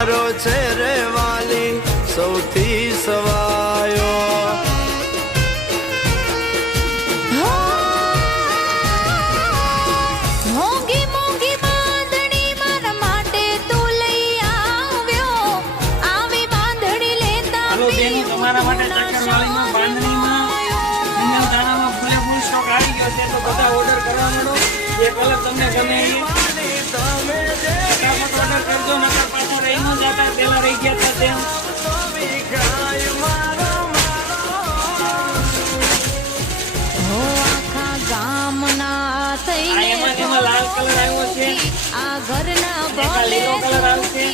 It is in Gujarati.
છે રે વાલી સૌથી સવાયો મોંઘી મોંઘી બાંધણી મારા માટે તું લઈ આવ્યો આવી બાંધણી લેતા તમારા માટે ચક્કરવાળીમાં બાંધણીમાં દાણામાં ફૂલે ફૂલ સ્ટોક આવી ગયો છે તો બધા ઓર્ડર કરવા માંડો જે કલર તમને ગમે એ ફટાફટ ઓર્ડર કરજો નકર પાછા રહી ન જતા પેલા રહી ગયા હતા તેમ હો આખા ગામના થઈને એમાં લાલ કલર આવ્યો છે આ ઘરના લીલો કલર આવશે